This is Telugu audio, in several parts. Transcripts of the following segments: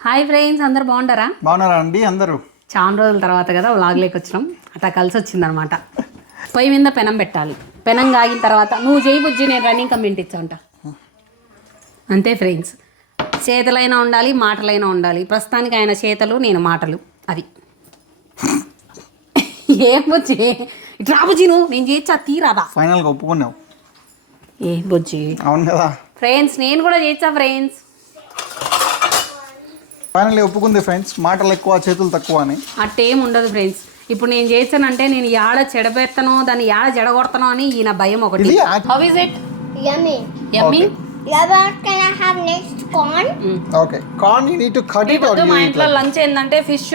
హాయ్ ఫ్రెండ్స్ అందరు బాగుంటారా బాగున్నారా అండి అందరూ? చాలా రోజుల తర్వాత కదా వ్లాగ్లోకి వచ్చినాం. అట్లా కలిసి వచ్చిందనమాట. పొయ్యి మీద పెనం పెట్టాలి. పెనం కాగిన తర్వాత నువ్వు చేయి బుజ్జి నేను రన్నింగ్ కమెంట్ ఇచ్చాంట అంతే ఫ్రెండ్స్. చేతలైనా ఉండాలి మాటలైనా ఉండాలి. ప్రస్తుతానికి ఆయన చేతలు నేను మాటలు. అది. ఏం బుజ్జి? ఇట్లా బుజ్జి నువ్వు. నేను చేయొచ్చా తీరాదా? ఫైనల్గా ఒప్పుకున్నావు. ఏ బుజ్జి? అవును కదా. ఫ్రెండ్స్ నేను కూడా చేయొచ్చా ఫ్రెండ్స్. ఫైనల్లీ ఒప్పుకుంది ఫ్రెండ్స్ మాటలు ఎక్కువ చేతులు తక్కువ అని. అట్టేం ఉండదు ఫ్రెండ్స్ ఇప్పుడు నేను చేశానంటే నేను యాడ చెడపెడతానో దాన్ని యాడ జడగొడతానో అని ఈయన భయం ఒకటి. ఇది how is it Yummy. Yummy Yeah, what can I have next? Corn? Okay corn you need to cut it or మా ఇంట్లో లంచ్ ఏంటంటే ఫిష్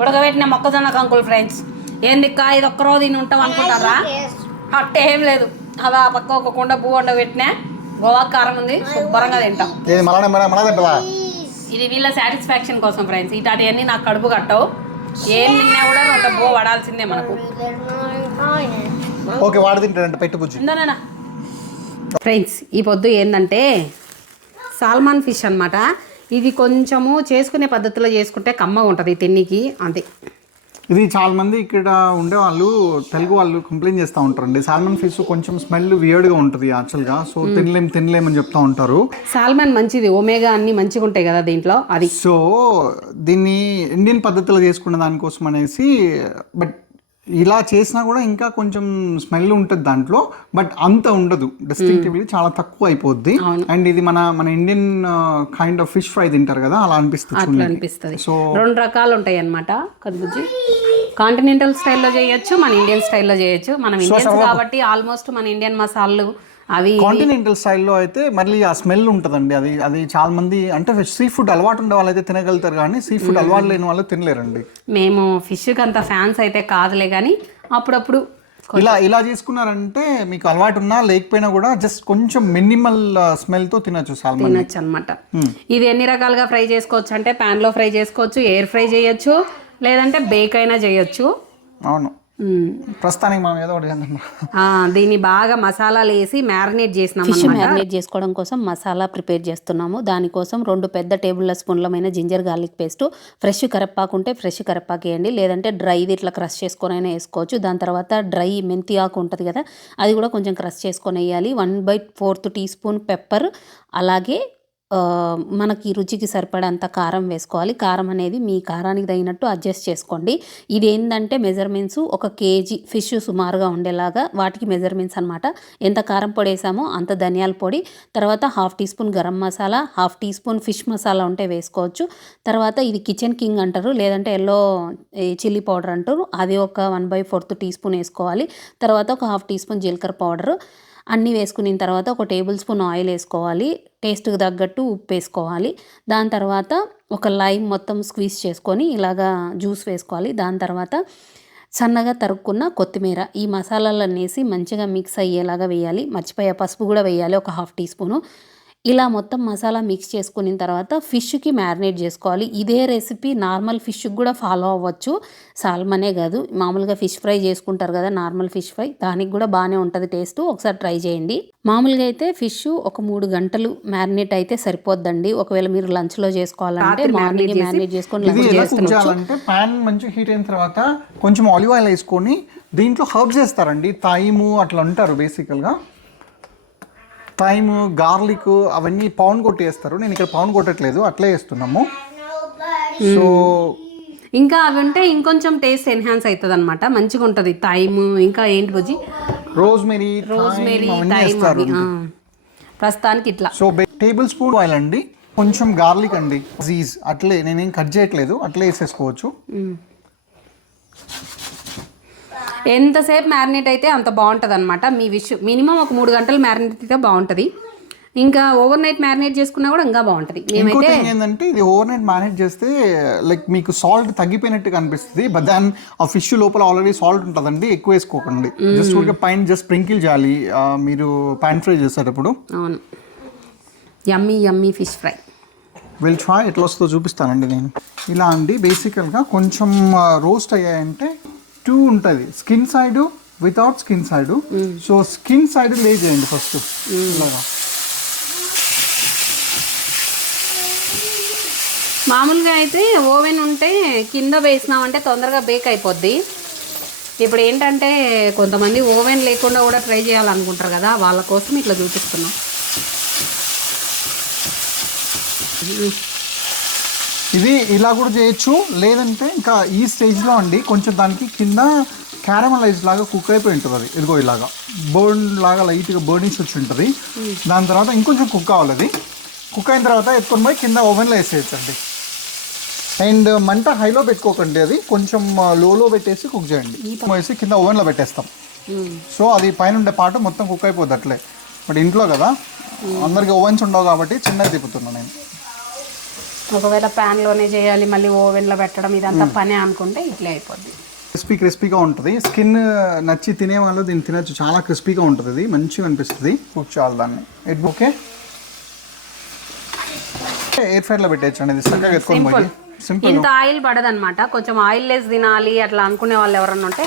ఉడకబెట్టిన మొక్కజొన్న కంకులు ఫ్రెండ్స్ ఏంది కా ఇది ఒక్కరోజు తిని ఉంటాం అనుకుంటారా? Yes. అట్టే ఏం లేదు. అవి ఆ పక్క ఒక కుండ పువ్వు వండబెట్టినా గోవా కారం ఉంది శుభ్రంగా తింటాం. మన మన ఇది వీళ్ళ సాటిస్ఫాక్షన్ కోసం ఫ్రెండ్స్ ఇటాటివన్నీ నాకు కడుపు కట్టవు. ఏం తిన్నా కూడా అంత బో పడాల్సిందే మనకు. ఓకే వాడు తింటాడంట పెట్టు బుజ్జి. ఫ్రెండ్స్ ఈ పొద్దు ఏంటంటే సాల్మాన్ ఫిష్ అన్నమాట. ఇది కొంచెము చేసుకునే పద్ధతిలో చేసుకుంటే కమ్మగా ఉంటుంది తిన్నికి. అంతే. ఇది చాలా మంది ఇక్కడ ఉండే వాళ్ళు తెలుగు వాళ్ళు కంప్లైంట్ చేస్తూ ఉంటారండి. సాల్మన్ ఫిష్ కొంచెం స్మెల్గా ఉంటుంది యాక్చువల్గా సో తినలేం తినలేం అని చెప్తా ఉంటారు. సాల్మాన్ మంచిది ఒమేగా అన్ని మంచిగా ఉంటాయి కదా దీంట్లో అది. సో దీన్ని ఇండియన్ పద్ధతిలో చేసుకున్న దానికోసం అనేసి బట్ ఇలా చేసినా కూడా ఇంకా కొంచెం స్మెల్ ఉంటుంది దాంట్లో బట్ అంత ఉండదు. డిస్టింక్టివ్లీ చాలా తక్కువ అయిపోద్ది. అండ్ ఇది మన మన Indian kind of fish fry తింటారు కదా అలా అనిపిస్తుంది. అనిపిస్తుంది. సో రెండు రకాలు ఉంటాయి అన్నమాట కదుబుజ్జి కాంటినెంటల్ స్టైల్లో చేయొచ్చు మన ఇండియన్ స్టైల్లో చేయొచ్చు. మనం ఇండియన్స్ కాబట్టి ఆల్మోస్ట్ మన ఇండియన్ మసాలాలు అవి కాంటినెంటల్ స్టైల్లో అయితే మళ్ళీ ఆ స్మెల్ ఉంటుందండి. అది అది చాలా మంది అంటే సీ ఫుడ్ అలవాటు ఉండే వాళ్ళైతే తినగలుగుతారు కానీ సీ ఫుడ్ అలవాటు లేని వాళ్ళు తినలేరండి. మేము ఫిష్కి అంత ఫ్యాన్స్ అయితే కాదులే కానీ అప్పుడప్పుడు ఇలా ఇలా చేసుకున్నారంటే మీకు అలవాటు ఉన్నా లేకపోయినా కూడా జస్ట్ కొంచెం మినిమల్ స్మెల్తో తినొచ్చు సాల్మన్ తినచ్చు అనమాట ఇది ఎన్ని రకాలుగా ఫ్రై చేసుకోవచ్చు అంటే pan లో ఫ్రై చేసుకోవచ్చు ఎయిర్ ఫ్రై చేయొచ్చు లేదంటే బేక్ అయినా చేయొచ్చు. అవును. ప్రస్తుతానికి మనం ఏదో ఒకటి దీన్ని బాగా మసాలాలు వేసి మ్యారినేట్ చేసినాం ఫిష్ మ్యారినేట్ చేసుకోవడం కోసం మసాలా ప్రిపేర్ చేస్తున్నాము. దానికోసం రెండు పెద్ద టేబుల్ల స్పూన్లమైన జింజర్ గార్లిక్ పేస్ట్ ఫ్రెష్ కరప్పాకు ఉంటే ఫ్రెష్ కరప్పాకు వేయండి. లేదంటే డ్రైది ఇట్లా క్రష్ చేసుకొని అయినా వేసుకోవచ్చు. దాని తర్వాత డ్రై మెంతి ఆకు ఉంటుంది కదా అది కూడా కొంచెం క్రష్ చేసుకొని వేయాలి one by fourth teaspoon pepper అలాగే మనకి రుచికి సరిపడంత కారం వేసుకోవాలి. కారం అనేది మీ కారానికి తగినట్టు అడ్జస్ట్ చేసుకోండి. ఇది ఏంటంటే మెజర్మెంట్స్ ఒక కేజీ ఫిష్ సుమారుగా ఉండేలాగా వాటికి మెజర్మెంట్స్ అనమాట ఎంత కారం పొడి వేసామో అంత ధనియాల పొడి తర్వాత half teaspoon garam masala half teaspoon fish masala ఉంటే వేసుకోవచ్చు. తర్వాత ఇది కిచెన్ కింగ్ అంటారు లేదంటే ఎల్లో చిల్లీ పౌడర్ అంటారు. అది ఒక one by fourth teaspoon వేసుకోవాలి. తర్వాత ఒక హాఫ్ టీ స్పూన్ జీలకర్ర పౌడరు. అన్నీ వేసుకున్న తర్వాత ఒక టేబుల్ స్పూన్ ఆయిల్ వేసుకోవాలి. టేస్ట్కి తగ్గట్టు ఉప్పు వేసుకోవాలి. దాని తర్వాత ఒక లైమ్ మొత్తం స్క్వీజ్ చేసుకొని ఇలాగా జ్యూస్ వేసుకోవాలి. దాని తర్వాత సన్నగా తరుక్కున్న కొత్తిమీర ఈ మసాలాలన్నీ వేసి మంచిగా మిక్స్ అయ్యేలాగా వేయాలి. మర్చిపోయే పసుపు కూడా వేయాలి. ఒక హాఫ్ టీ స్పూను. ఇలా మొత్తం మసాలా మిక్స్ చేసుకున్న తర్వాత ఫిష్కి మ్యారినేట్ చేసుకోవాలి. ఇదే రెసిపీ నార్మల్ ఫిష్కి కూడా ఫాలో అవ్వచ్చు. సాల్మనే కాదు మామూలుగా ఫిష్ ఫ్రై చేసుకుంటారు కదా నార్మల్ ఫిష్ ఫ్రై దానికి కూడా బాగానే ఉంటుంది టేస్ట్ ఒకసారి ట్రై చేయండి. మామూలుగా అయితే ఫిష్ ఒక మూడు గంటలు మ్యారినేట్ అయితే సరిపోద్దండి. ఒకవేళ మీరు లంచ్లో చేసుకోవాలంటే మార్నింగ్ మ్యారినేట్ చేసుకొని లంచ్ ప్యాన్ మంచి హీట్ అయిన తర్వాత కొంచెం ఆలివ్ ఆయిల్ వేసుకొని దీంట్లో హర్బ్స్ వేస్తారండి. థైము అట్లా ఉంటారు బేసికల్గా థైమ్ గార్లిక్ అవన్నీ పౌండ్ కొట్టి వేస్తారు నేను ఇక్కడ పౌండ్ కొట్టట్లేదు అట్లే వేస్తున్నాము. సో ఇంకా అవి ఉంటే ఇంకొంచెం టేస్ట్ ఎన్హాన్స్ అవుతుంది అనమాట మంచిగా ఉంటుంది. టైమ్ ఇంకా ఏంటి బుజ్జి? రోజ్ మెరీ రోజ్మేరీ అవి ఆ. ప్రస్తుతానికి ఇట్లా. సో టేబుల్ స్పూన్ ఆయిల్ అండి. కొంచెం గార్లిక్ అండి. జీజ్ అట్లే నేనేం కట్ చేయట్లేదు. అట్లే వేసేసుకోవచ్చు. ఎంతసేపు మ్యారినేట్ అయితే అంత బాగుంటుంది అనమాట మీ విష్ మినిమం ఒక మూడు గంటలు మ్యారినేట్ అయితే బాగుంటుంది. ఇంకా ఓవర్ నైట్ మ్యారినేట్ చేసుకున్నా కూడా ఇంకా బాగుంటుంది. మేమైతే థింగ్ ఏంటంటే ఇది ఓవర్ నైట్ మేనేజ్ చేస్తే లైక్ మీకు సాల్ట్ తగ్గిపోయినట్టు కనిపిస్తుంది బట్ దాన్ ఆ ఫిష్ లోపల ఆల్రెడీ సాల్ట్ ఉంటుందండి ఎక్కువ వేసుకోకండి. జస్ట్ ఊరికే పైన జస్ట్ స్ప్రింకిల్ చేయాలి. మీరు పాన్ ఫ్రై చేసేటప్పుడు. అవును. Yummy yummy fish fry. Will try ఎట్లా వస్తుందో చూపిస్తానండి నేను. ఇలా అండి బేసికల్గా కొంచెం రోస్ట్ అయ్యాయంటే టూ ఉంటుంది. Skin side without skin side. So skin side lay చేయండి ఫస్ట్. ఇలాగా. మామూలుగా అయితే ఓవెన్ ఉంటే కింద వేసినామంటే తొందరగా బేక్ అయిపోద్ది. ఇప్పుడు ఏంటంటే కొంతమంది ఓవెన్ లేకుండా కూడా ట్రై చేయాలనుకుంటారు కదా వాళ్ళ కోసం ఇట్లా చూపిస్తున్నాం. ఇది ఇలా కూడా చేయొచ్చు. లేదంటే ఇంకా ఈ స్టేజ్లో అండి కొంచెం దానికి కింద క్యారమలైజ్ లాగా కుక్ అయిపోయి ఉంటుంది అది. ఇదిగో ఇలాగా. బర్న్ లాగా లైట్గా బర్నిష్ వచ్చి ఉంటుంది. దాని తర్వాత ఇంకొంచెం కుక్ కావాలి అది. కుక్ అయిన తర్వాత ఎత్తుకొని పోయి కింద ఓవెన్లో వేసేయచ్చు అండి అండ్ మంట హైలో పెట్టుకోకండి అది. కొంచెం లోలో పెట్టేసి కుక్ చేయండి. వేసి కింద ఓవెన్లో పెట్టేస్తాం. సో అది పైన ఉండే పాటు మొత్తం కుక్ అయిపోద్ది అట్లే. బట్ ఇంట్లో కదా. అందరికి ఓవెన్స్ ఉండవు కాబట్టి చిన్నది తిప్పుతున్నాను నేను. ఒకవేళ ప్యాన్లోనే చేయాలి మళ్ళీ ఓవెన్లో పెట్టడం ఇదంతా పనే అనుకుంటే ఇట్లే అయిపోద్ది. క్రిస్పీ క్రిస్పీగా ఉంటుంది. స్కిన్ నచ్చి తినే వాళ్ళు దీన్ని తినచ్చు. చాలా క్రిస్పీగా ఉంటుంది ఇది. మంచిగా అనిపిస్తుంది. కూర్చోవాలి దాన్ని. At okay? ఎయిర్ ఫ్రైర్లో పెట్టేయచ్చండి ఇది చక్కగా ఎత్తుకొని సింపుల్. ఇంత ఆయిల్ పడదనమాట కొంచెం ఆయిల్ లెస్ తినాలి అట్లా అనుకునే వాళ్ళు ఎవరన్నా ఉంటే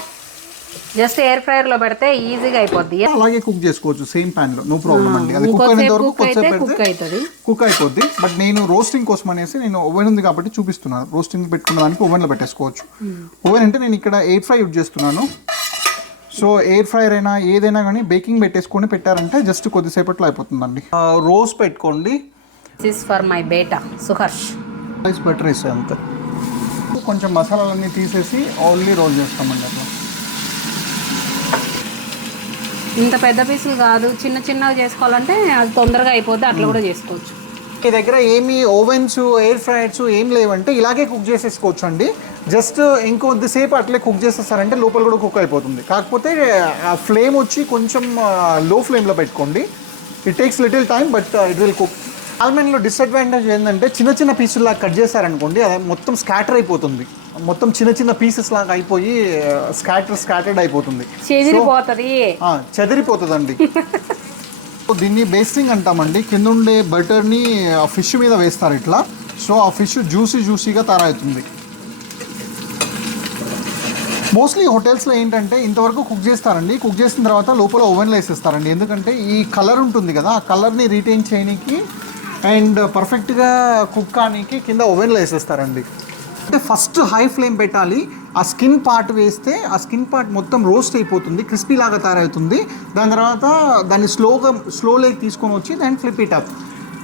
జస్ట్ ఎయిర్ ఫ్రైయర్లో పెడితే ఈజీగా అయిపోద్ది. అలాగే కుక్ చేసుకోవచ్చు సేమ్ ప్యాన్లో నో ప్రాబ్లం అండి. అది కుక్ అయినంత వరకు కొద్దిసేపు కుక్ అవుతుంది. కుక్ అయిపోద్ది. బట్ నేను రోస్టింగ్ కోసం అనేసి నేను ఓవెన్ ఉంది కాబట్టి చూపిస్తున్నాను రోస్టింగ్ పెట్టుకున్న దానికి ఓవెన్లో పెట్టేసుకోవచ్చు. ఓవెన్ అంటే నేను ఇక్కడ ఎయిర్ ఫ్రై యూజ్ చేస్తున్నాను. సో ఎయిర్ ఫ్రైర్ అయినా ఏదైనా కానీ బేకింగ్ పెట్టేసుకొని పెట్టారంటే జస్ట్ కొద్దిసేపట్లో అయిపోతుందండి. రోస్ పెట్టుకోండి. దిస్ ఫర్ మై బేటా సుహర్ష్. రైస్ బెటర్ వేస్తాయి అంతే కొంచెం మసాలాలన్నీ తీసేసి ఓన్లీ రోల్ చేస్తామండి అట్లా. ఇంత పెద్ద పీసులు కాదు చిన్న చిన్నగా చేసుకోవాలంటే అది తొందరగా అయిపోద్ది అట్లా కూడా చేసుకోవచ్చు. మీ దగ్గర ఏమి ఓవెన్స్ ఎయిర్ ఫ్రైర్స్ ఏం లేవంటే ఇలాగే కుక్ చేసేసుకోవచ్చు అండి. జస్ట్ ఇంకొద్దిసేపు అట్లే కుక్ చేసేస్తారంటే లోపల కూడా కుక్ అయిపోతుంది. కాకపోతే ఆ ఫ్లేమ్ వచ్చి కొంచెం లో ఫ్లేమ్లో పెట్టుకోండి it takes little time but it will cook ఆల్మండ్లో disadvantage ఏంటంటే చిన్న చిన్న పీసులు లాగా కట్ చేశారనుకోండి అది మొత్తం స్కాటర్ అయిపోతుంది. మొత్తం చిన్న చిన్న పీసెస్ లాగా అయిపోయి స్కాటర్ స్కాటర్డ్ అయిపోతుంది. చెదిరిపోతుంది చెదిరిపోతుందండి. సో దీన్ని బేస్టింగ్ అంటామండి. కింద ఉండే బటర్ని ఆ ఫిష్ మీద వేస్తారు ఇట్లా. సో ఆ ఫిష్ జ్యూసీ జ్యూసీగా తయారవుతుంది. మోస్ట్లీ హోటల్స్లో ఏంటంటే ఇంతవరకు కుక్ చేస్తారండి. కుక్ చేసిన తర్వాత లోపల ఓవెన్లో వేసేస్తారండి. ఎందుకంటే ఈ కలర్ ఉంటుంది కదా ఆ కలర్ని రీటైన్ చేయడానికి అండ్ పర్ఫెక్ట్గా కుక్ కానీకి కింద ఓవెన్లో వేసేస్తారండి. అంటే ఫస్ట్ హై ఫ్లేమ్ పెట్టాలి. ఆ స్కిన్ పార్ట్ వేస్తే ఆ స్కిన్ పార్ట్ మొత్తం రోస్ట్ అయిపోతుంది క్రిస్పీ లాగా తయారవుతుంది. దాని తర్వాత దాన్ని స్లోగా స్లోలోకి తీసుకొని వచ్చి దాన్ని ఫ్లిప్ ఇట్ అప్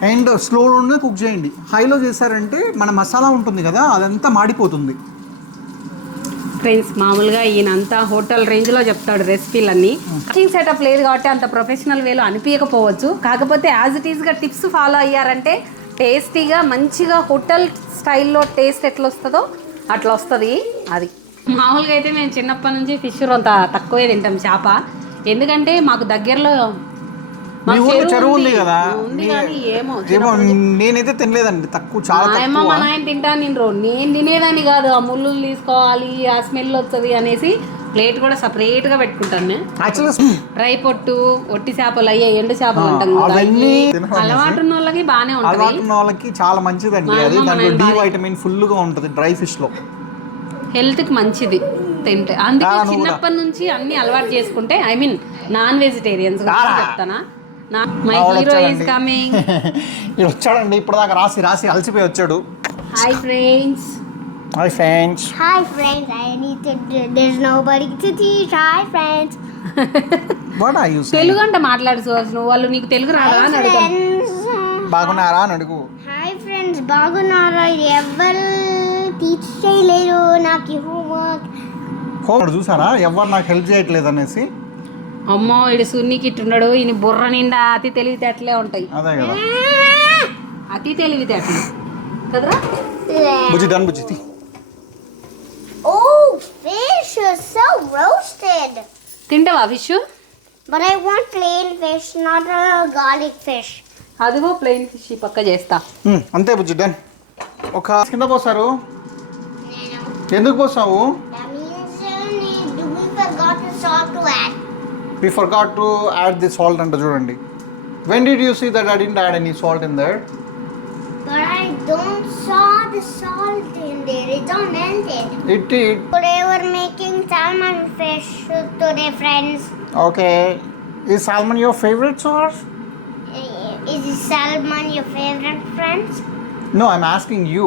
అండ్ స్లోలోనే కుక్ చేయండి. హైలో చేశారంటే మన మసాలా ఉంటుంది కదా అదంతా మాడిపోతుంది. ఫ్రెండ్స్ మామూలుగా ఈయనంతా హోటల్ రేంజ్లో చెప్తాడు రెసిపీలన్నీ. కుకింగ్ సెటప్ లేదు కాబట్టి అంత ప్రొఫెషనల్ వేలో అనిపించకపోవచ్చు. కాకపోతే యాజ్ ఇట్ ఈస్గా టిప్స్ ఫాలో అయ్యారంటే టేస్టీగా మంచిగా హోటల్ స్టైల్లో టేస్ట్ ఎట్లా వస్తుందో అట్లా వస్తుంది అది. మామూలుగా అయితే మేము చిన్నప్పటి నుంచి ఫిష్ అంత తక్కువే తింటాం చేప. ఎందుకంటే మాకు దగ్గరలో మీ ఊళ్ళో చెరువు ఉంది. కదా. ఉంది కానీ ఏమో ఏమో నేనైతే తినలేదండి తక్కువ చాలా మా అమ్మ తక్కువ. మా నాయన తింటాను నేను నేను తినేదాన్ని కాదు ఆ ముళ్ళు తీసుకోవాలి ఆ స్మెల్ వస్తుంది అనేసి ప్లేట్ కూడా separate గా పెట్టుకుంటాను నేను. డ్రై పొట్టు ఒట్టి చేపలు అయ్యే ఎండు చేపలు అంటాం అలవాటు ఉన్న వాళ్ళకి బాగానే ఉంటుంది. అలవాటు ఉన్న వాళ్ళకి చాలా మంచిదండి. అది దాంట్లో డి వైటమిన్ ఫుల్గా ఉంటుంది డ్రై ఫిష్లో. హెల్త్కి మంచిది తింటే. అందుకే. చిన్నప్పటి నుంచి అన్ని అలవాటు చేసుకుంటే ఐ మీన్ నాన్ వెజిటేరియన్స్. చెప్తానా? మై హీరో వచ్చాడండి. కమింగ్ ఇక్కడ వచ్చాడండి ఇప్పుడు దాకా రాసి రాసి అలసిపోయి వచ్చాడు. Hi friends hi friends Hi friends, I need to. There's nobody to teach. Hi friends. What are you Telugu అంటే మాట్లాడు సుహాస్ నువ్వు వాళ్ళు నీకు తెలుగు రాదా అని Friends. బాగున్నారా అని అడుగు. హాయ్ ఫ్రెండ్స్ బాగున్నారా? ఎవరు టీచ్ చేయలేరు నాకు హోంవర్క్ హోమ్ చూసారా? ఎవరు నాకు హెల్ప్ చేయట్లేదు అనేసి. అమ్మో ఇడు సున్నికి ఇట్టున్నాడు ఈయన బుర్ర నిండా అతి తెలివితేటలే ఉంటాయి. అదే కదా. అతి తెలివితేటలు కదరా? బుజ్జి డన్ బుజ్జి. ఓ ఫిష్ సో రోస్టెడ్ తింటావా wish but I want plain fish not garlic fish అదిగో ప్లెయిన్ ఫిష్ ఈ పక్క చేస్తా. అంతే బుజ్జి డన్ ఒక కింద పోసారు? ఎందుకు పోసావు? That means uh, we forgot the salt to add. We forgot to add the salt అంట చూడండి when did you see that I didn't add any salt in that But I don't saw the salt in there. It's all melted. It it Today we're making salmon fish today, friends. Okay ఈ salmon your favourite sirs Uh, Is salmon your favorite, friends? No I'm asking you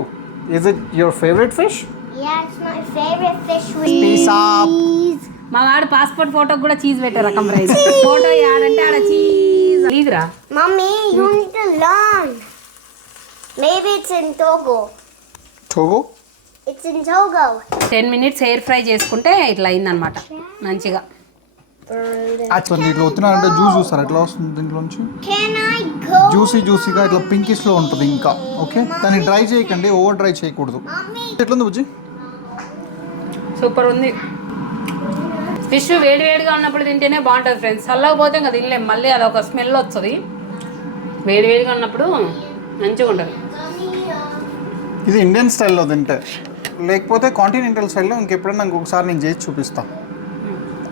is it your favourite fish Yeah, it's my favorite fish with Peace up. మా వాడు పాస్పోర్ట్ ఫోటోకి కూడా చీజ్ పెట్టే రకం రైస్ ఫోటో ఆడంటే ఆడ చీజ్ ప్లీజ్రా Mommy, you need to learn. Maybe it's in Togo. Togo It's in Togo. Ten minutes air fry చేసుకుంటే ఇట్లా అయిందనమాట. మంచిగా. యాక్చువల్లీ ఇట్లా వచ్చినారంటే జ్యూస్ చూస్తారు? ఎట్లా వస్తుంది దీంట్లోంచి? I go? జ్యూసీ జ్యూసీగా ఇట్లా పింకిష్లో ఉంటుంది ఇంకా. ఓకే దాన్ని డ్రై చేయకండి ఓవర్ డ్రై చేయకూడదు. Mommy. ఎట్లుంది బుజ్జి? సూపర్ ఉంది. ఫిష్ వేడి వేడిగా ఉన్నప్పుడు తింటేనే బాగుంటుంది ఫ్రెండ్స్ చల్లకపోతే ఇంకా తినలేం. మళ్ళీ అది ఒక స్మెల్ వస్తుంది. వేడి వేడిగా ఉన్నప్పుడు మంచిగా ఉంటుంది. ఇది ఇండియన్ స్టైల్లో తింటే. లేకపోతే కాంటినెంటల్ స్టైల్లో ఇంకెప్పుడైనా ఇంకొకసారి నేను చేసి చూపిస్తా.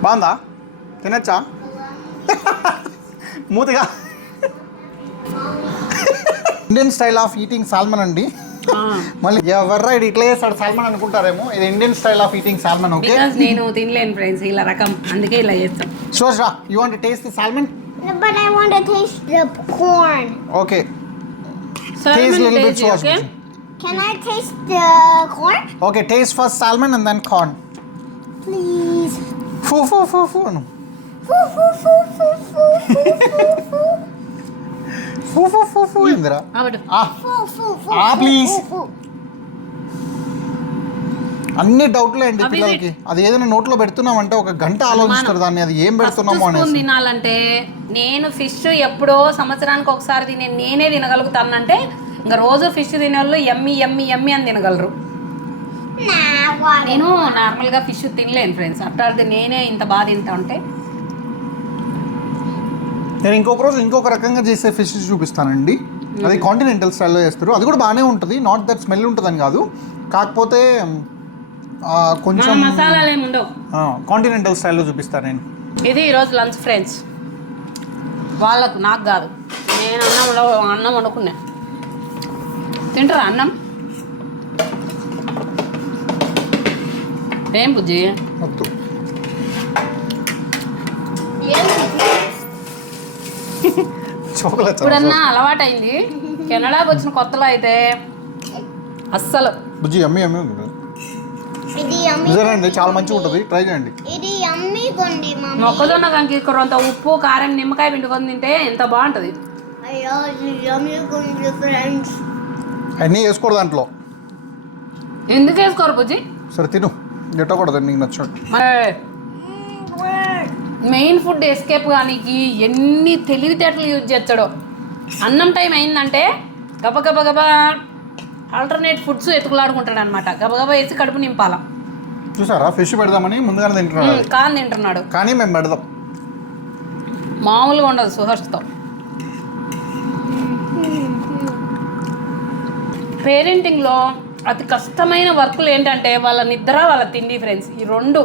బాగుందా? తినచ్చా? మూతిగా. Indian style of eating salmon అండి. మళ్ళీ ఎవర్రా ఇది ఇట్లా చేస్తాడు సాల్మన్ అనుకుంటారేమో ఇది Indian style of eating salmon okay because నేను తినలేను ఫ్రెండ్స్ ఇలా రకం అందుకే ఇలా చేస్తాం షోష్రా you want taste the salmon No, But I want to taste the corn. Okay Salmon little bit tasty, sauce, okay? Can I taste the corn? Okay taste first salmon and then corn Please. ఫూ ఫూ ఫూ ఫూ అను Foo, foo, foo, foo, foo, foo, foo, foo. ఆ. foo. అన్ని డౌట్లే అండి పిల్లలకి. అది ఏదైనా నోట్లో పెడుతున్నామంటే ఒక గంట ఆలోచిస్తారు దాన్ని. అది ఏం పెడుతున్నామో తినాలంటే నేను ఫిష్ ఎప్పుడో సంవత్సరానికి ఒకసారి తినే నేనే తినగలుగుతానంటే ఇంకా రోజు ఫిష్ తినే వాళ్ళు ఎమ్మి ఎమ్మి ఎమ్మి అని తినగలరు? నేను నార్మల్గా ఫిష్ తినలేను ఫ్రెండ్స్. అట్లాంటిది నేనే ఇంత బాగా తింటా ఉంటే. నేను ఇంకొక రోజు ఇంకొక రకంగా చేసే ఫిష్ చూపిస్తానండి. అది కాంటినెంటల్ స్టైల్లో చేస్తారు. అది కూడా బాగానే ఉంటుంది. నాట్ దట్ స్మెల్ ఉంటుందని కాదు. కాకపోతే కొంచెం మసాలాలు ఏమి ఉండవు. కాంటినెంటల్ స్టైల్లో చూపిస్తాను నేను. ఇది ఈరోజు లంచ్ ఫ్రెండ్స్. వాళ్ళకు నాకు కాదు. నేను అన్నం అన్నం వండుకున్నా. తింటారా అన్నం? ఏం బుజ్జి? వద్దు. చాక్లెట్స్ ఇప్పుడన్నా అలవాటైంది. కెనడాకి వచ్చిన కొత్తలో అయితే అస్సలు. బుజ్జి అమ్మి అమ్మి ఉంది ఇది చాలా మంచిగా ఉంటుంది. ట్రై చేయండి. ఇది ఉంది, mommy. మొక్కజొన్న కంకి కొంత ఉప్పు కారం నిమ్మకాయ పిండుకొని తింటే ఎంత బాగుంటుంది. అన్నీ వేసుకోరు దాంట్లో. ఎందుకు వేసుకోరు బుజ్జి? సరే తిను. ఎట్టకూడదు నీకు నచ్చినట్టు మరి. మెయిన్ ఫుడ్ ఎస్కేప్ కానీ ఎన్ని తెలివితేటలు యూజ్ చేస్తాడో. అన్నం టైం అయిందంటే గబ గబ గబ ఆల్టర్నేట్ ఫుడ్స్ ఎతుకులాడుకుంటాడు అనమాట గబగబా వేసి కడుపు నింపాల. చూసారా? ఫిష్ పెడదామని ముందుగానే తింటున్నాడు. కాని తింటున్నాడు. కానీ మేము పెడదాం. మామూలుగా ఉండదు సుహర్ష్తో. పేరెంటింగ్లో అతి కష్టమైన వర్కులు ఏంటంటే వాళ్ళ నిద్ర వాళ్ళ తిండి ఫ్రెండ్స్ ఈ రెండు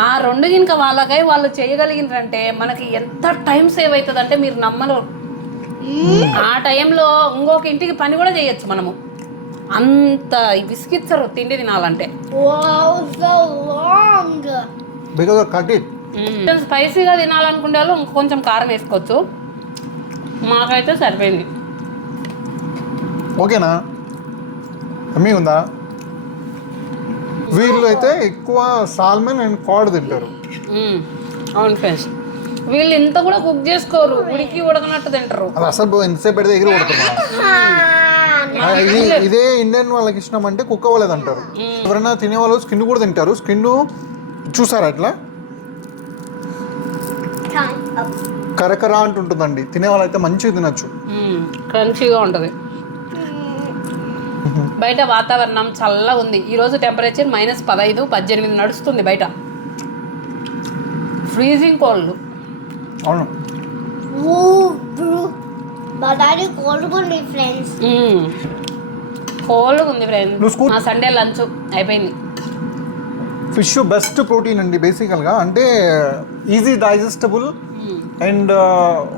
ఆ రెండు కనుక వాళ్ళకై వాళ్ళు చేయగలిగినారంటే మనకి ఎంత టైం సేవ్ అవుతుంది అంటే మీరు నమ్మరు. ఆ టైంలో ఇంకొక ఇంటికి పని కూడా చేయొచ్చు మనము. అంత విసిగిచ్చరు తిండి తినాలంటే. కొంచెం స్పైసీగా తినాలనుకునే వాళ్ళు ఇంకొంచెం కారం వేసుకోవచ్చు. మాకైతే సరిపోయింది. ఓకేనా అమ్మీ ఉందా? వీళ్ళు అయితే ఎక్కువ సాల్మన్ అండ్ కాడ్ తింటారు. అవును ఫ్రెండ్స్. వీళ్ళు ఇంత కూడా కుక్ చేసుకోరు. ఉడికి ఉడకనట్టు తింటారు. అది అసలు ఎంతసేపు పెడితే ఎగిరి కొడుతున్నారు Ah, ఇది ఇదే ఇండియన్ వాళ్ళకి ఇష్టం అంటే కుక్ అవ్వలేదు అంటారు. ఎవరైనా తినేవాళ్ళు స్కిన్ కూడా తింటారు. స్కిన్ చూసారా అట్లా. కరకర అంటుంటుందండి. తినే వాళ్ళైతే మంచిగా తినచ్చు. క్రంచీగా ఉంటుంది. బయట వాతావరణం చల్లగా ఉంది. ఈరోజు టెంపరేచర్ మైనస్ పదహైదు పద్దెనిమిది నడుస్తుంది బయట. ఫ్రీజింగ్ కోల్డ్ అవును. కోల్డ్ ఉంది ఫ్రెండ్ నువ్వు స్కూల్- మా సండే లంచ్ అయిపోయింది. ఫిష్ బెస్ట్ ప్రోటీన్ అండి బేసికల్గా. అంటే easy digestible and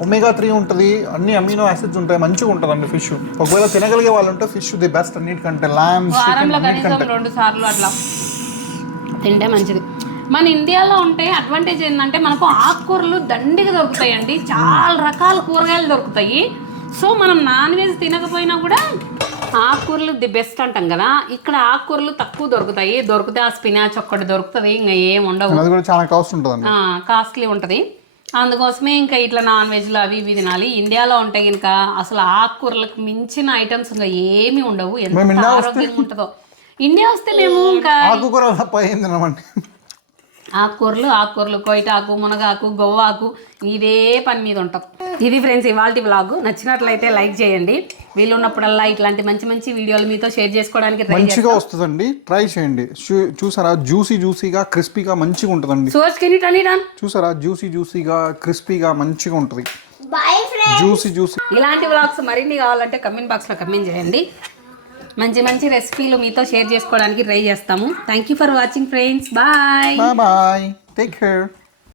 omega three ఉంటుంది అన్ని అమీనో యాసిడ్స్ ఉంటాయి మంచిగా ఉంటుందండి ఫిష్ ఒకవేళ తినగలిగే వాళ్ళు ఉంటే ఫిష్ ది బెస్ట్ అన్నిటికంటే ల్యామ్ అన్నిటికంటే. రెండు సార్లు అట్లా తింటే మంచిది. మన ఇండియాలో ఉంటే అడ్వాంటేజ్ ఏంటంటే మనకు ఆకుకూరలు దండిగా దొరుకుతాయండి. చాలా రకాల కూరగాయలు దొరుకుతాయి. సో మనం నాన్ వెజ్ తినకపోయినా కూడా ఆకుకూరలు ది బెస్ట్ అంటాం కదా. ఇక్కడ ఆకుకూరలు తక్కువ దొరుకుతాయి. దొరికితే ఆ స్పినాచ్ ఒక్కటి దొరుకుతుంది ఇంకా ఏం ఉండవు. అది కూడా చాలా కాస్ట్ ఉంటుందండి. కాస్ట్లీ ఉంటుంది. అందుకోసమే ఇంకా ఇట్లా నాన్ వెజ్లు అవి ఇవి తినాలి. ఇండియాలో ఉంటే కనుక అసలు ఆకుకూరలకు మించిన ఐటమ్స్ ఇంకా ఏమీ ఉండవు. ఎంత ఆరోగ్యంగా ఉంటుందో. ఇండియా వస్తే మేము ఇంకా ఆకుకూర తినమండి? ఆకుకూరలు ఆకుకూరలు కొయిటాకు మునగాకు గొవ్వాకు ఇదే పని మీద ఉంటాం. ఇది ఫ్రెండ్స్ ఇవాళ వ్లాగ్ నచ్చినట్లయితే లైక్ చేయండి. వీళ్ళు ఉన్నప్పుడల్లా ఇట్లాంటి మంచి మంచి వీడియోలు మీతో షేర్ చేసుకోవడానికి ట్రై మంచిగా వస్తుందండి. ట్రై చేయండి. చూసారా? జ్యూసీ జ్యూసీగా క్రిస్పీగా మంచిగా ఉంటుందండి. సోర్స్ కెన్ ఇట్ అని చూసారా? జ్యూసీ జ్యూసీగా క్రిస్పీగా మంచిగా ఉంటుంది. Juicy juicy. ఇలాంటి వ్లాగ్స్ మరిన్ని కావాలంటే కమెంట్ బాక్స్లో కమెంట్ చేయండి. మంచి మంచి రెసిపీలు మీతో షేర్ చేసుకోవడానికి ట్రై చేస్తాము. Thank you for watching friends bye bye take care